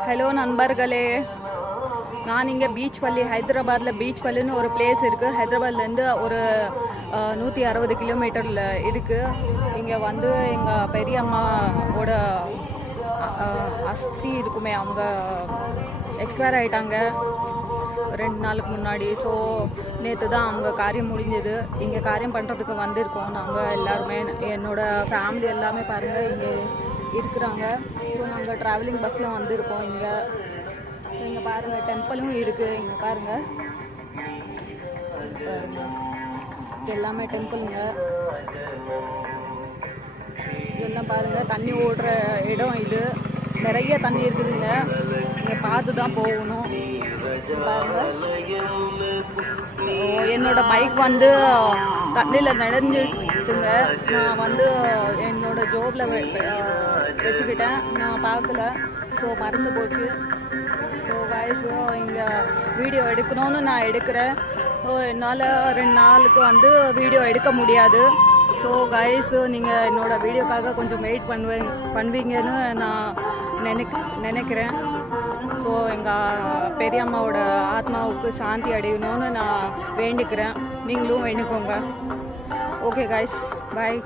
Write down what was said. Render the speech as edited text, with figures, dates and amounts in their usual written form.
Hello நண்பர்களே, நான் இங்கே பீச் பள்ளி ஹைதராபாத்தில் பீச் பள்ளின்னு ஒரு பிளேஸ் இருக்குது. ஹைதராபாத்லேருந்து ஒரு 160 கிலோமீட்டரில் இருக்குது. இங்கே வந்து எங்கள் பெரியம்மாவோட அஸ்தி இருக்குமே, அவங்க எக்ஸ்பயர் ஆகிட்டாங்க 2 நாளுக்கு முன்னாடி. ஸோ நேற்று தான் அவங்க காரியம் முடிஞ்சது. இங்கே காரியம் பண்ணுறதுக்கு வந்திருக்கோம் நாங்கள் எல்லாருமே. என்னோடய ஃபேமிலி எல்லாமே பாருங்கள் இங்கே இருக்கிறாங்க. ஸோ நாங்கள் ட்ராவலிங் பஸ்ஸில் வந்திருக்கோம். இங்கே பாருங்கள் டெம்பிளும் இருக்குது. இங்கே பாருங்கள் எல்லாமே டெம்பிளுங்க. இதெல்லாம் பாருங்கள் தண்ணி ஓடுற இடம். இது நிறைய தண்ணி இருக்குதுங்க. இங்கே பார்த்து தான் போகணும். பாருங்கள் என்னோட பைக் வந்து தண்ணியில் நடந்துட்டுங்க. நான் வந்து என்னோட ஜோபில் வச்சுக்கிட்டேன், நான் பார்க்கல. ஸோ மறந்து போச்சு. ஸோ காய்ஸ், இங்கே வீடியோ எடுக்கணும்னு நான் எடுக்கிறேன். ஸோ என்னால் 2 நாளுக்கு வந்து வீடியோ எடுக்க முடியாது. ஸோ காய்ஸ், நீங்கள் என்னோடய வீடியோக்காக கொஞ்சம் வெயிட் பண்ணுவீங்கன்னு நான் நினைக்கிறேன். ஸோ எங்கள் பெரியம்மாவோட ஆத்மாவுக்கு சாந்தி அடையணும்னு நான் வேண்டிக்கிறேன். நீங்களும் வேண்டிக்கோங்க. ஓகே காய்ஸ், பாய்.